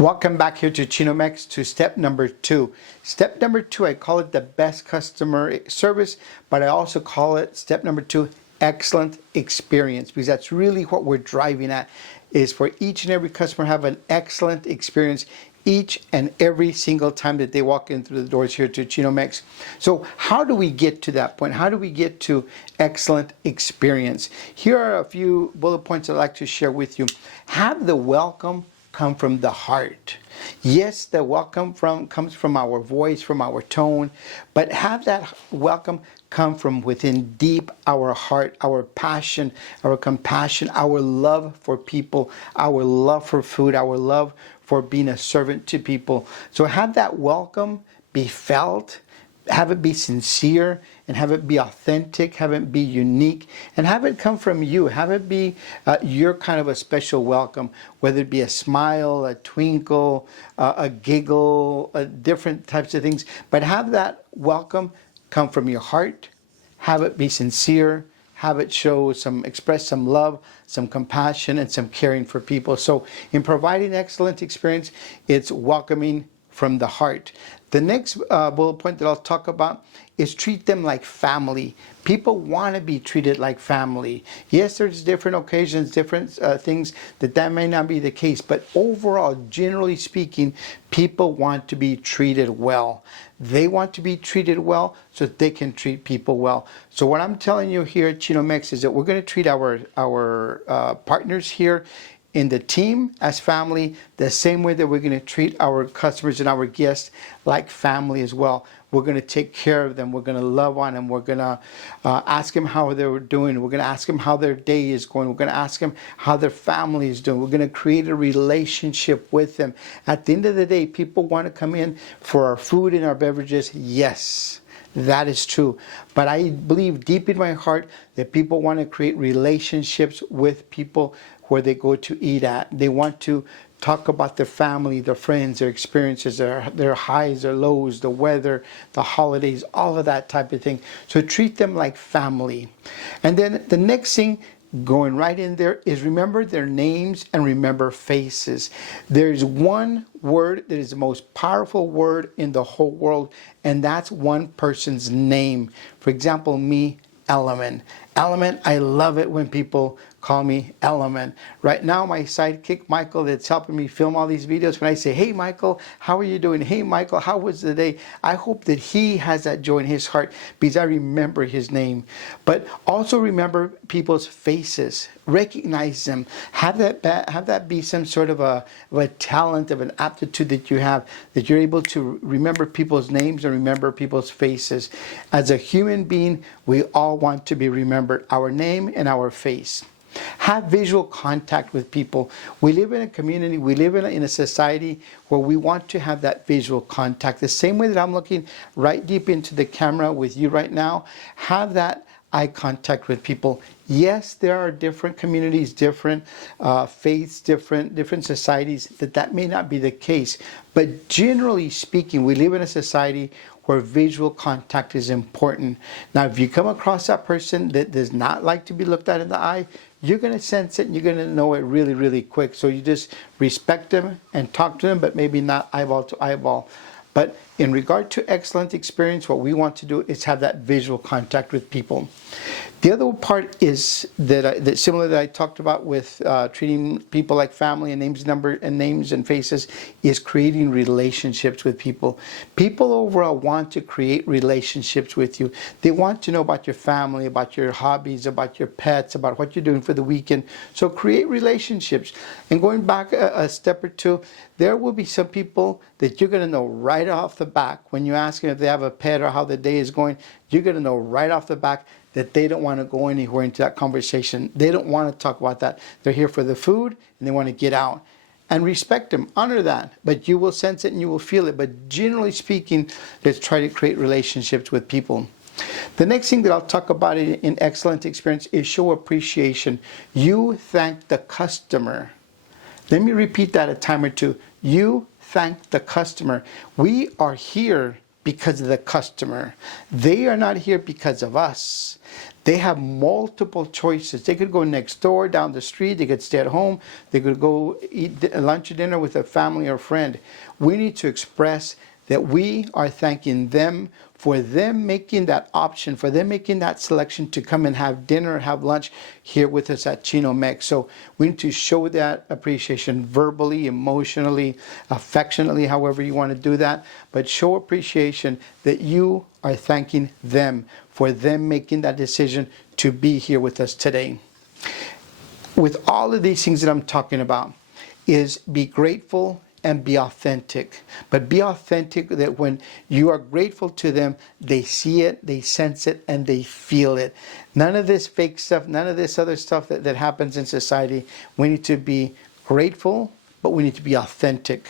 Welcome back here to Chinomex to step number 2. Step number 2, I call it the best customer service, but I also call it step number 2, excellent experience, because that's really what we're driving at, is for each and every customer have an excellent experience each and every single time that they walk in through the doors here to Chinomex. So how do we get to that point? How do we get to excellent experience? Here are a few bullet points I'd like to share with you. Have the welcome come from the heart. Yes, the welcome comes from our voice, from our tone, but have that welcome come from within deep our heart, our passion, our compassion, our love for people, our love for food, our love for being a servant to people. So have that welcome be felt, have it be sincere, and have it be authentic, have it be unique, and have it come from you. Have it be your kind of a special welcome, whether it be a smile, a twinkle, a giggle, different types of things. But have that welcome come from your heart, have it be sincere, have it show express some love, some compassion, and some caring for people. So in providing excellent experience, it's welcoming from the heart. The next bullet point that I'll talk about is treat them like family. People want to be treated like family. Yes, there's different occasions, different things that may not be the case, but overall, generally speaking, people want to be treated well. They want to be treated well so that they can treat people well. So what I'm telling you here at Chinomex is that we're going to treat our partners here in the team as family, the same way that we're going to treat our customers and our guests like family as well. We're going to take care of them. We're going to love on them. We're going to ask them how they're doing. We're going to ask them how their day is going. We're going to ask them how their family is doing. We're going to create a relationship with them. At the end of the day, people want to come in for our food and our beverages. Yes, that is true. But I believe deep in my heart that people want to create relationships with people where they go to eat at. They want to talk about their family, their friends, their experiences, their highs, their lows, the weather, the holidays, all of that type of thing. So treat them like family. And then the next thing, going right in there, is remember their names and remember faces. There's one word that is the most powerful word in the whole world, and that's one person's name. For example, me, Element. Element, I love it when people call me Element. Right now, my sidekick, Michael, that's helping me film all these videos, when I say, hey, Michael, how are you doing? Hey, Michael, how was the day? I hope that he has that joy in his heart because I remember his name. But also remember people's faces. Recognize them. Have that be some sort of a talent, of an aptitude that you have, that you're able to remember people's names and remember people's faces. As a human being, we all want to be remembered, our name and our face. Have visual contact with people. We live in a community, we live in a society where we want to have that visual contact. The same way that I'm looking right deep into the camera with you right now, have that eye contact with people. Yes, there are different communities, different faiths, different societies that may not be the case. But generally speaking, we live in a society where visual contact is important. Now, if you come across that person that does not like to be looked at in the eye, you're going to sense it and you're going to know it really, really quick. So you just respect them and talk to them, but maybe not eyeball to eyeball. But in regard to excellent experience, what we want to do is have that visual contact with people. The other part is that similar that I talked about with treating people like family and names and faces, is creating relationships with people. People overall want to create relationships with you. They want to know about your family, about your hobbies, about your pets, about what you're doing for the weekend. So create relationships. And going back a step or two, there will be some people that you're going to know right off the back when you ask them if they have a pet or how the day is going. You're going to know right off the back that they don't want to go anywhere into that conversation. They don't want to talk about that. They're here for the food and they want to get out. And respect them, honor that, but you will sense it and you will feel it. But generally speaking, let's try to create relationships with people. The next thing that I'll talk about in excellent experience is show appreciation. You thank the customer. Let me repeat that a time or two. You thank the customer. We are here because of the customer. They are not here because of us. They have multiple choices. They could go next door, down the street. They could stay at home. They could go eat lunch or dinner with a family or friend. We need to express that we are thanking them for them making that option, for them making that selection to come and have dinner, have lunch here with us at Chino Mex. So we need to show that appreciation verbally, emotionally, affectionately, however you want to do that. But show appreciation that you are thanking them for them making that decision to be here with us today. With all of these things that I'm talking about, is be grateful and be authentic. But be authentic that when you are grateful to them, they see it, they sense it, and they feel it. None of this fake stuff, none of this other stuff that happens in society. We need to be grateful, but we need to be authentic.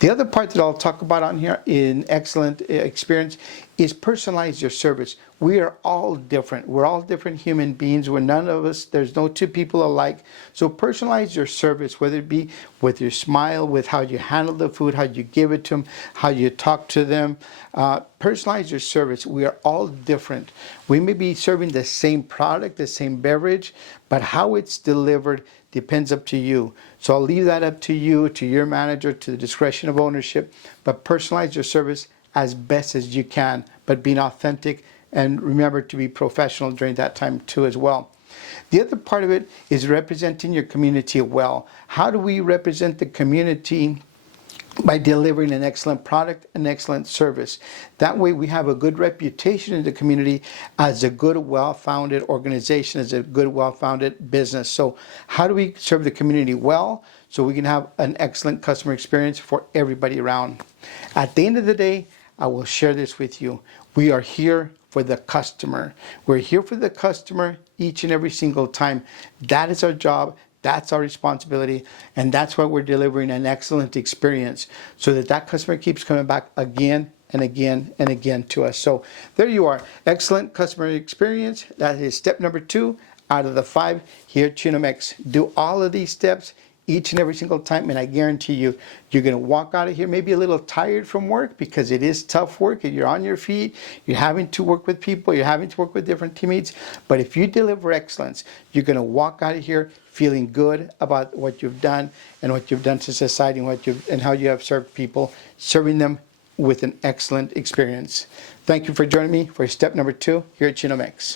The other part that I'll talk about on here in excellent experience is personalize your service. We are all different. We're all different human beings. We're none of us, there's no two people alike. So personalize your service, whether it be with your smile, with how you handle the food, how you give it to them, how you talk to them. Personalize your service. We are all different. We may be serving the same product, the same beverage, but how it's delivered depends up to you. So I'll leave that up to you, to your manager, to the discretion of ownership. But personalize your service as best as you can, but being authentic, and remember to be professional during that time too as well. The other part of it is representing your community well. How do we represent the community? By delivering an excellent product, an excellent service. That way we have a good reputation in the community as a good, well-founded organization, as a good, well-founded business. So how do we serve the community well so we can have an excellent customer experience for everybody around? At the end of the day, I will share this with you. We are here for the customer. We're here for the customer each and every single time. That is our job. That's our responsibility, and that's why we're delivering an excellent experience so that that customer keeps coming back again and again and again to us. So there you are. Excellent customer experience. That is step number 2 out of the 5 here at Chino Mex. Do all of these steps each and every single time, and I guarantee you, you're going to walk out of here maybe a little tired from work because it is tough work. You're on your feet. You're having to work with people. You're having to work with different teammates. But if you deliver excellence, you're going to walk out of here feeling good about what you've done and what you've done to society and how you have served people, serving them with an excellent experience. Thank you for joining me for step number 2 here at Chino Mex.